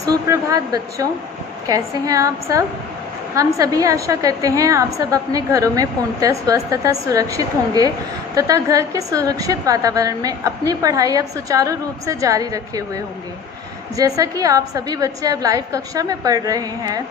सुप्रभात बच्चों, कैसे हैं आप सब। हम सभी आशा करते हैं आप सब अपने घरों में पूर्णतः स्वस्थ तथा सुरक्षित होंगे तथा घर के सुरक्षित वातावरण में अपनी पढ़ाई अब सुचारू रूप से जारी रखे हुए होंगे। जैसा कि आप सभी बच्चे अब लाइव कक्षा में पढ़ रहे हैं,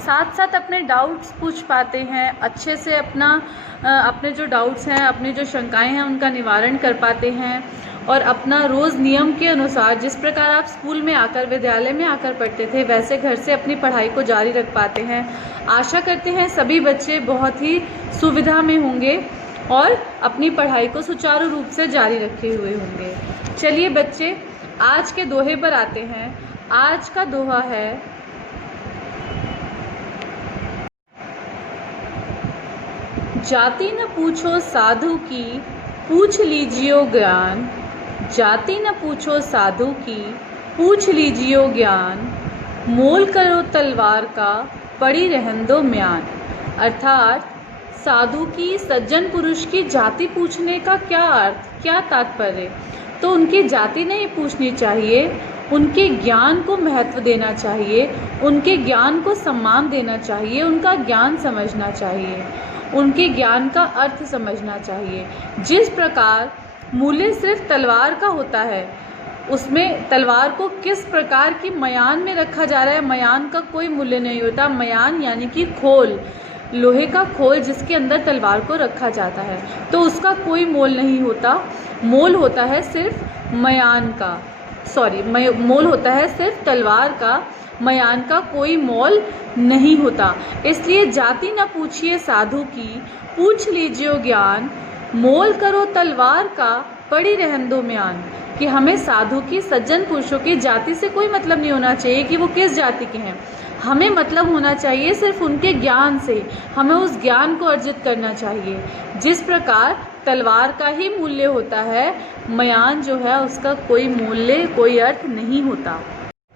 साथ साथ अपने डाउट्स पूछ पाते हैं, अच्छे से अपने जो डाउट्स हैं, अपनी जो शंकाएं हैं उनका निवारण कर पाते हैं और अपना रोज़ नियम के अनुसार जिस प्रकार आप स्कूल में आकर, विद्यालय में आकर पढ़ते थे, वैसे घर से अपनी पढ़ाई को जारी रख पाते हैं। आशा करते हैं सभी बच्चे बहुत ही सुविधा में होंगे और अपनी पढ़ाई को सुचारू रूप से जारी रखे हुए होंगे। चलिए बच्चे, आज के दोहे पर आते हैं। आज का दोहा है, जाति न पूछो साधु की, पूछ लीजियो ज्ञान। जाति न पूछो साधु की, पूछ लीजियो ज्ञान। मोल करो तलवार का, पड़ी रहन दो म्यान। अर्थात साधु की, सज्जन पुरुष की जाति पूछने का क्या अर्थ, क्या तात्पर्य। तो उनकी जाति नहीं पूछनी चाहिए, उनके ज्ञान को महत्व देना चाहिए, उनके ज्ञान को सम्मान देना चाहिए, उनका ज्ञान समझना चाहिए, उनके ज्ञान का अर्थ समझना चाहिए। जिस प्रकार मूल्य सिर्फ तलवार का होता है, उसमें तलवार को किस प्रकार की मयान में रखा जा रहा है, मयान का कोई मूल्य नहीं होता। मयान यानी कि खोल, लोहे का खोल जिसके अंदर तलवार को रखा जाता है, तो उसका कोई मोल नहीं होता। मोल होता है सिर्फ मयान का, मोल होता है सिर्फ तलवार का, मयान का कोई मोल नहीं होता। इसलिए जाति न पूछिए साधु की, पूछ लीजिए ज्ञान। मोल करो तलवार का, पड़ी रहन दो म्यान। कि हमें साधु की, सज्जन पुरुषों की जाति से कोई मतलब नहीं होना चाहिए कि वो किस जाति के हैं। हमें मतलब होना चाहिए सिर्फ उनके ज्ञान से, हमें उस ज्ञान को अर्जित करना चाहिए। जिस प्रकार तलवार का ही मूल्य होता है, मयान जो है उसका कोई मूल्य, कोई अर्थ नहीं होता।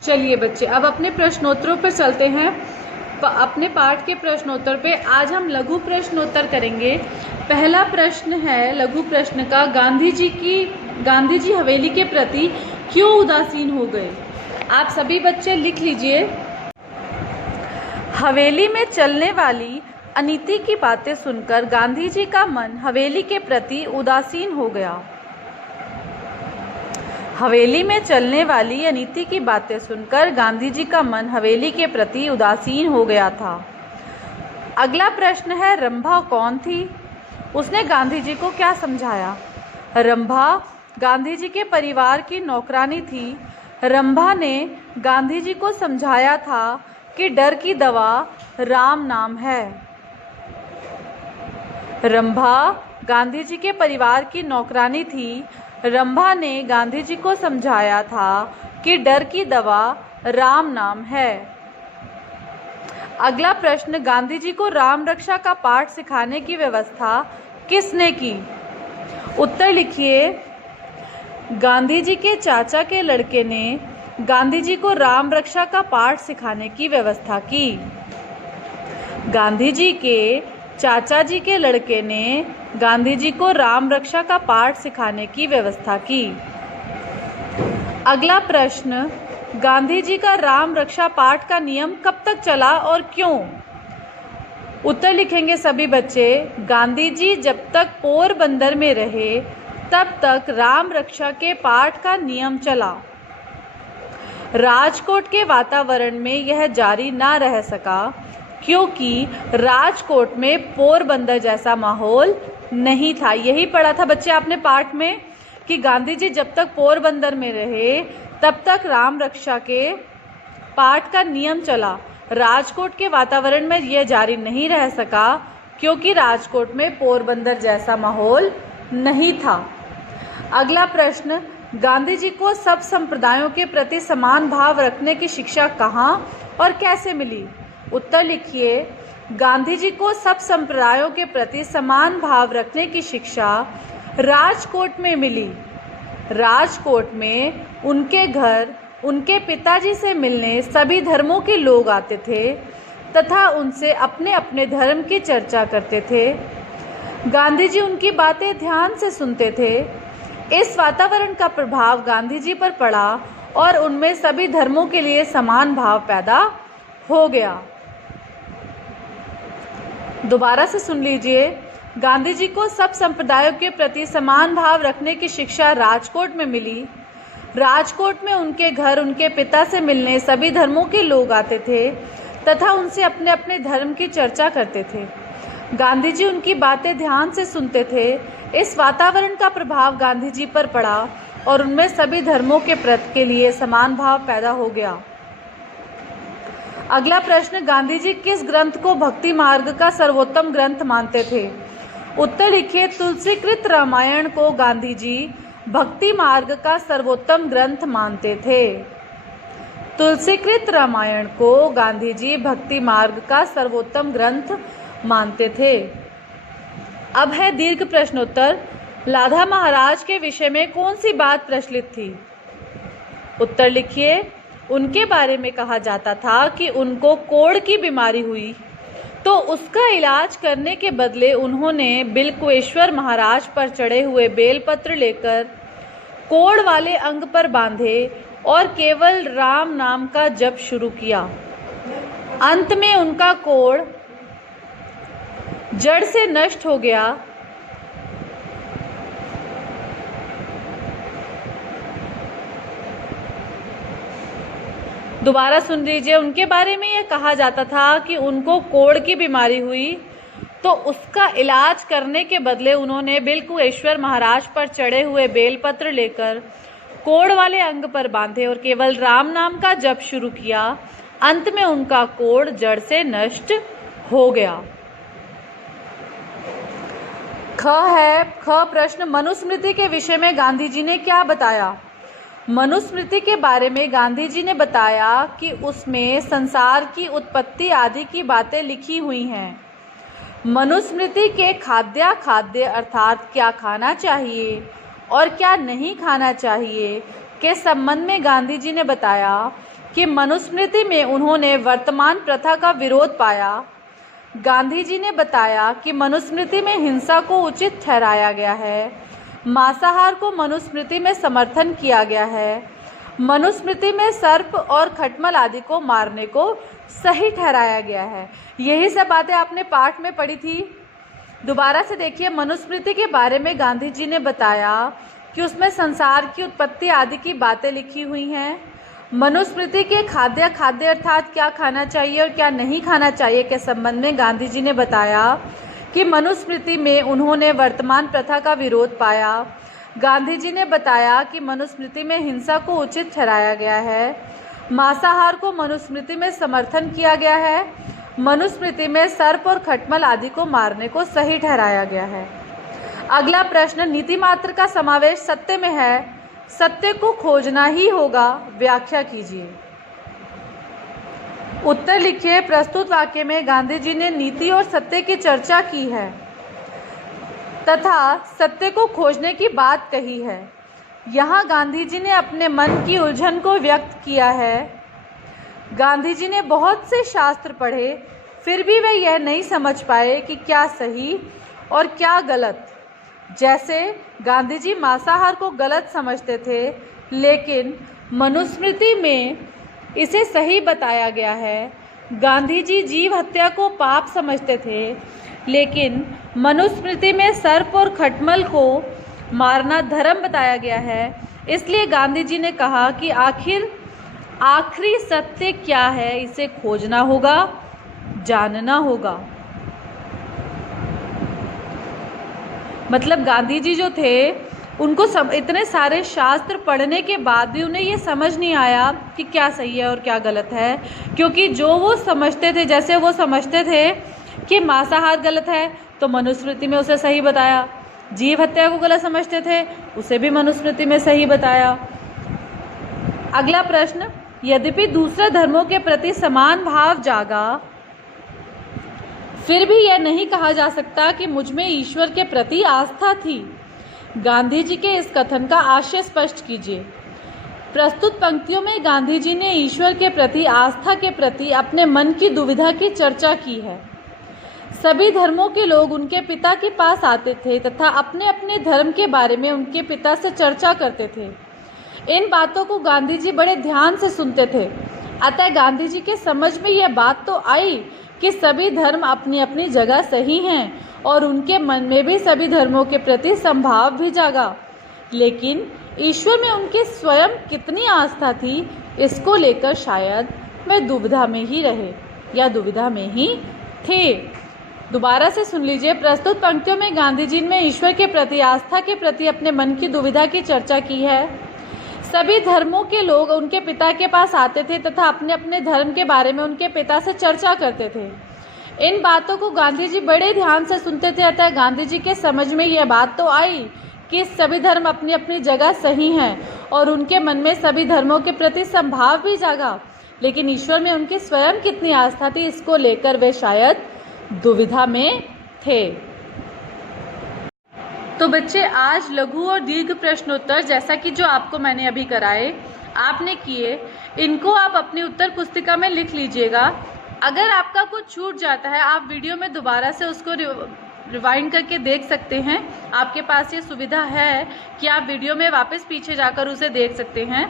चलिए बच्चे, अब अपने प्रश्नोत्तरों पर चलते हैं। अपने पाठ के प्रश्नोत्तर पे आज हम लघु प्रश्नोत्तर करेंगे। पहला प्रश्न है लघु प्रश्न का, गांधी जी हवेली के प्रति क्यों उदासीन हो गए। आप सभी बच्चे लिख लीजिए। हवेली में चलने वाली अनीति की बातें सुनकर गांधी जी का मन हवेली के प्रति उदासीन हो गया। हवेली में चलने वाली अनीति की बातें सुनकर गांधी जी का मन हवेली के प्रति उदासीन हो गया था। अगला प्रश्न है, रंभा कौन थी, उसने गांधी जी को क्या समझाया। रंभा गांधी जी के परिवार की नौकरानी थी। रंभा ने गांधी जी को समझाया था कि डर की दवा राम नाम है। रंभा गांधी जी के परिवार की नौकरानी थी। रंभा ने गांधी जी को समझाया था कि डर की दवा राम नाम है। अगला प्रश्न, गांधी जी को राम रक्षा का पाठ सिखाने की व्यवस्था किसने की। उत्तर लिखिए। गांधी जी के चाचा के लड़के ने गांधी जी को राम रक्षा का पाठ सिखाने की व्यवस्था की। गांधी जी के चाचा जी के लड़के ने गांधी जी को राम रक्षा का पाठ सिखाने की व्यवस्था की। अगला प्रश्न, गांधी जी का राम रक्षा पाठ का नियम कब तक चला और क्यों। उत्तर लिखेंगे सभी बच्चे। गांधी जी जब तक पोरबंदर में रहे तब तक राम रक्षा के पाठ का नियम चला। राजकोट के वातावरण में यह जारी ना रह सका क्योंकि राजकोट में पोरबंदर जैसा माहौल नहीं था। यही पढ़ा था बच्चे आपने पाठ में कि गांधी जी जब तक पोरबंदर में रहे तब तक राम रक्षा के पाठ का नियम चला। राजकोट के वातावरण में यह जारी नहीं रह सका क्योंकि राजकोट में पोरबंदर जैसा माहौल नहीं था। अगला प्रश्न, गांधी जी को सब संप्रदायों के प्रति समान भाव रखने की शिक्षा कहाँ और कैसे मिली। उत्तर लिखिए। गांधी जी को सब संप्रदायों के प्रति समान भाव रखने की शिक्षा राजकोट में मिली। राजकोट में उनके घर उनके पिताजी से मिलने सभी धर्मों के लोग आते थे तथा उनसे अपने अपने धर्म की चर्चा करते थे। गांधी जी उनकी बातें ध्यान से सुनते थे। इस वातावरण का प्रभाव गांधी जी पर पड़ा और उनमें सभी धर्मों के लिए समान भाव पैदा हो गया। दोबारा से सुन लीजिए। गांधी जी को सब संप्रदायों के प्रति समान भाव रखने की शिक्षा राजकोट में मिली। राजकोट में उनके घर उनके पिता से मिलने सभी धर्मों के लोग आते थे तथा उनसे अपने अपने धर्म की चर्चा करते थे। गांधी जी उनकी बातें ध्यान से सुनते थे। इस वातावरण का प्रभाव गांधी जी पर पड़ा और उनमें सभी धर्मों के प्रति के लिए समान भाव पैदा हो गया। अगला प्रश्न, गांधी जी किस ग्रंथ को भक्ति मार्ग का सर्वोत्तम ग्रंथ मानते थे? उत्तर लिखिए। तुलसीकृत रामायण को गांधी जी भक्ति मार्ग का सर्वोत्तम ग्रंथ मानते थे। तुलसीकृत रामायण को गांधी जी भक्ति मार्ग का सर्वोत्तम ग्रंथ मानते थे। अब है दीर्घ प्रश्नोत्तर। लाधा महाराज के विषय में कौन सी बात प्रचलित थी? उत्तर लिखिए। उनके बारे में कहा जाता था कि उनको कोढ़ की बीमारी हुई तो उसका इलाज करने के बदले उन्होंने बिल्कुएश्वर महाराज पर चढ़े हुए बेलपत्र लेकर कोढ़ वाले अंग पर बांधे और केवल राम नाम का जप शुरू किया। अंत में उनका कोढ़ जड़ से नष्ट हो गया। दोबारा सुन लीजिए। उनके बारे में यह कहा जाता था कि उनको कोढ़ की बीमारी हुई तो उसका इलाज करने के बदले उन्होंने बिल्कुएश्वर महाराज पर चढ़े हुए बेलपत्र लेकर कोढ़ वाले अंग पर बांधे और केवल राम नाम का जप शुरू किया। अंत में उनका कोढ़ जड़ से नष्ट हो गया। ख प्रश्न, मनुस्मृति के विषय में गांधी जी ने क्या बताया? मनुस्मृति के बारे में गांधी जी ने बताया कि उसमें संसार की उत्पत्ति आदि की बातें लिखी हुई हैं। मनुस्मृति के खाद्य अर्थात क्या खाना चाहिए और क्या नहीं खाना चाहिए के संबंध में गांधी जी ने बताया कि मनुस्मृति में उन्होंने वर्तमान प्रथा का विरोध पाया। गांधी जी ने बताया कि मनुस्मृति में हिंसा को उचित ठहराया गया है। मांसाहार को मनुस्मृति में समर्थन किया गया है। मनुस्मृति में सर्प और खटमल आदि को मारने को सही ठहराया गया है। यही सब बातें आपने पाठ में पढ़ी थी। दोबारा से देखिए। मनुस्मृति के बारे में गांधी जी ने बताया कि उसमें संसार की उत्पत्ति आदि की बातें लिखी हुई हैं। मनुस्मृति के खाद्य अर्थात क्या खाना चाहिए और क्या नहीं खाना चाहिए के संबंध में गांधी जी ने बताया कि मनुस्मृति में उन्होंने वर्तमान प्रथा का विरोध पाया। गांधी जी ने बताया कि मनुस्मृति में हिंसा को उचित ठहराया गया है। मांसाहार को मनुस्मृति में समर्थन किया गया है। मनुस्मृति में सर्प और खटमल आदि को मारने को सही ठहराया गया है। अगला प्रश्न, नीति मात्र का समावेश सत्य में है। सत्य को खोजना ही होगा, व्याख्या कीजिए। उत्तर लिखिए। प्रस्तुत वाक्य में गांधी जी ने नीति और सत्य की चर्चा की है तथा सत्य को खोजने की बात कही है। यहाँ गांधी जी ने अपने मन की उलझन को व्यक्त किया है। गांधी जी ने बहुत से शास्त्र पढ़े, फिर भी वे यह नहीं समझ पाए कि क्या सही और क्या गलत। जैसे गांधी जी मांसाहार को गलत समझते थे, लेकिन मनुस्मृति में इसे सही बताया गया है। गांधी जी जीव हत्या को पाप समझते थे, लेकिन मनुस्मृति में सर्प और खटमल को मारना धर्म बताया गया है। इसलिए गांधी जी ने कहा कि आखिरी सत्य क्या है, इसे खोजना होगा, जानना होगा। मतलब गांधी जी जो थे उनको इतने सारे शास्त्र पढ़ने के बाद भी उन्हें ये समझ नहीं आया कि क्या सही है और क्या गलत है, क्योंकि जो वो समझते थे, जैसे वो समझते थे कि मांसाहार गलत है तो मनुस्मृति में उसे सही बताया, जीव हत्या को गलत समझते थे उसे भी मनुस्मृति में सही बताया। अगला प्रश्न, यद्यपि दूसरे धर्मों के प्रति समान भाव जागा, फिर भी यह नहीं कहा जा सकता कि मुझमें ईश्वर के प्रति आस्था थी। गांधी जी के इस कथन का आशय स्पष्ट कीजिए। प्रस्तुत पंक्तियों में गांधी जी ने ईश्वर के प्रति आस्था के प्रति अपने मन की दुविधा की चर्चा की है। सभी धर्मों के लोग उनके पिता के पास आते थे तथा अपने अपने धर्म के बारे में उनके पिता से चर्चा करते थे। इन बातों को गांधी जी बड़े ध्यान से सुनते थे। अतः गांधी जी के समझ में यह बात तो आई कि सभी धर्म अपनी अपनी जगह सही हैं और उनके मन में भी सभी धर्मों के प्रति संभाव भी जागा। लेकिन ईश्वर में उनकी स्वयं कितनी आस्था थी, इसको लेकर शायद वे दुविधा में ही रहे या दुविधा में ही थे। दोबारा से सुन लीजिए। प्रस्तुत पंक्तियों में गांधी जी ने ईश्वर के प्रति आस्था के प्रति अपने मन की दुविधा की चर्चा की है। सभी धर्मों के लोग उनके पिता के पास आते थे तथा अपने अपने धर्म के बारे में उनके पिता से चर्चा करते थे। इन बातों को गांधी जी बड़े ध्यान से सुनते थे। अतः गांधी जी के समझ में यह बात तो आई कि सभी धर्म अपनी अपनी जगह सही हैं और उनके मन में सभी धर्मों के प्रति संभाव भी जागा। लेकिन ईश्वर में उनकी स्वयं कितनी आस्था थी, इसको लेकर वे शायद दुविधा में थे। तो बच्चे, आज लघु और दीर्घ प्रश्नोत्तर जैसा कि जो आपको मैंने अभी कराए आपने किए, इनको आप अपनी उत्तर पुस्तिका में लिख लीजिएगा। अगर आपका कुछ छूट जाता है, आप वीडियो में दोबारा से उसको रिवाइंड करके देख सकते हैं। आपके पास ये सुविधा है कि आप वीडियो में वापस पीछे जाकर उसे देख सकते हैं।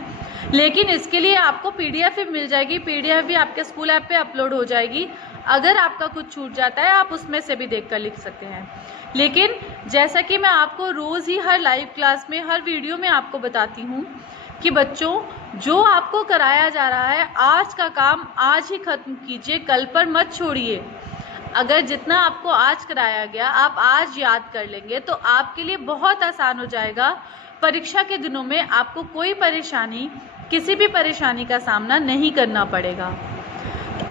लेकिन इसके लिए आपको पीडीएफ भी मिल जाएगी। पीडीएफ भी आपके स्कूल ऐप पे अपलोड हो जाएगी। अगर आपका कुछ छूट जाता है, आप उसमें से भी देखकर लिख सकते हैं। लेकिन जैसा कि मैं आपको रोज़ ही हर लाइव क्लास में, हर वीडियो में आपको बताती हूँ कि बच्चों, जो आपको कराया जा रहा है, आज का काम आज ही खत्म कीजिए, कल पर मत छोड़िए। अगर जितना आपको आज कराया गया आप आज याद कर लेंगे तो आपके लिए बहुत आसान हो जाएगा। परीक्षा के दिनों में आपको कोई परेशानी, किसी भी परेशानी का सामना नहीं करना पड़ेगा।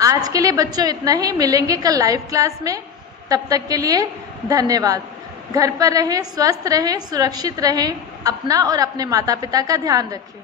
आज के लिए बच्चों इतना ही। मिलेंगे कल लाइव क्लास में। तब तक के लिए धन्यवाद। घर पर रहें, स्वस्थ रहें, सुरक्षित रहें, अपना और अपने माता पिता का ध्यान रखें।